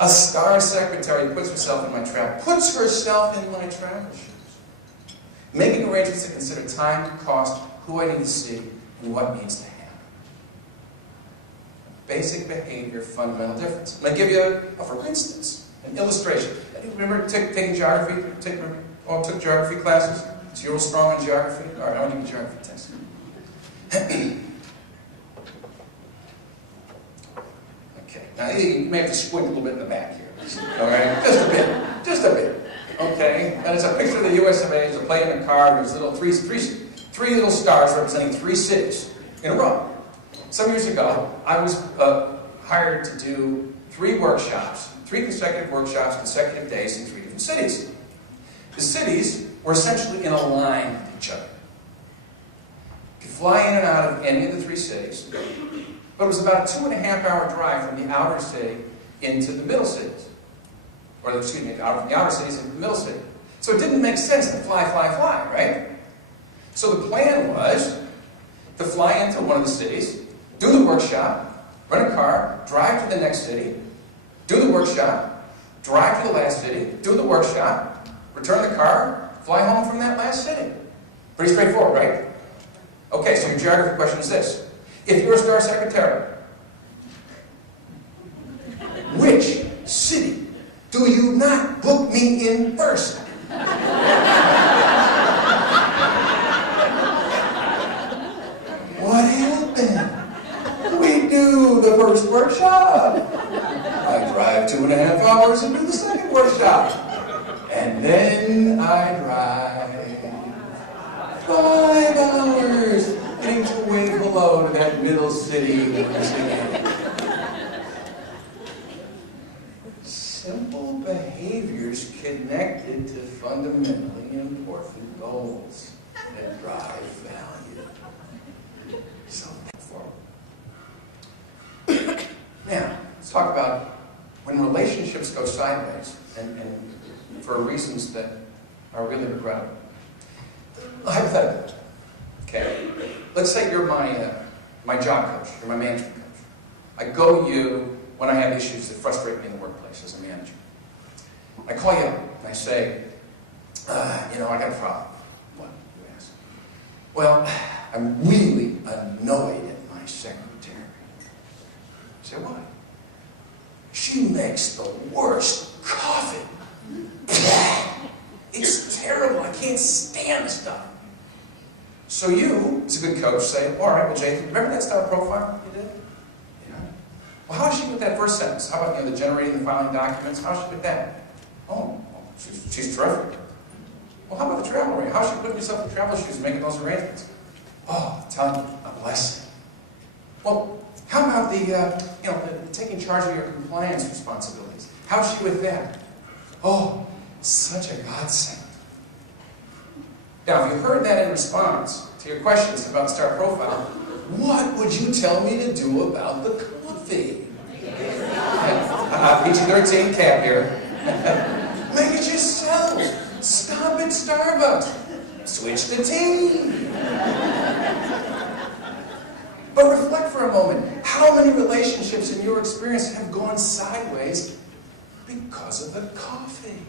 A star secretary puts herself in my travel shoes. Making arrangements to consider time, cost, who I need to see, and what needs to happen. Basic behavior, fundamental difference. I'm going to give you, for instance, an illustration. Remember taking geography? Took geography classes? So you're real strong on geography? All right, I want to give you a geography test. Okay, now you may have to squint a little bit in the back here. All right, just a bit. Okay, and it's a picture of the US of A. There's a plane in a car. There's three little stars representing 3 cities in a row. Some years ago, I was hired to do 3 consecutive workshops, consecutive days in 3 different cities. The cities were essentially in a line with each other. You could fly in and out of any of the 3 cities, but it was about a 2.5-hour drive from the outer city into the middle cities. Or, excuse me, from the outer cities into the middle city. So it didn't make sense to fly, right? So the plan was to fly into one of the cities, do the workshop, rent a car, drive to the next city, do the workshop, drive to the last city, do the workshop, return the car, fly home from that last city. Pretty straightforward, right? Okay, so your geography question is this. If you're a star secretary, which city do you not book me in first? What happened? We do the first workshop. I drive 2.5 hours and do the second workshop. And then I drive 5 hours getting to way below to that middle city. Simple behaviors connected to fundamentally important goals that drive value. So, now, let's talk about when relationships go sideways, and for reasons that are really regrettable. Hypothetical. Okay? Let's say you're my job coach, you're my management coach. I go to you when I have issues that frustrate me in the workplace as a manager. I call you up and I say, I got a problem. What? You ask. Well, I'm really annoyed at my secretary. I say, what? She makes the worst coffee. It's terrible. I can't stand the stuff. So you, as a good coach, say, all right, well, Jathan, remember that style profile you did? Yeah. Well, how does she put that first sentence? How about the generating and filing documents? How does she put that? Oh, well, she's terrific. Well, how about the travel arrangement? How's she putting herself in travel shoes and making those arrangements? Oh, I'm telling you, a blessing. Well, how about the taking charge of your compliance responsibilities? How's she with that? Oh, such a godsend. Now, if you heard that in response to your questions about the star profile, what would you tell me to do about the coffee? PG-13 cap here. Make it yourself. Stop at Starbucks. Switch to tea. But reflect for a moment. How many relationships in your experience have gone sideways because of the coffee?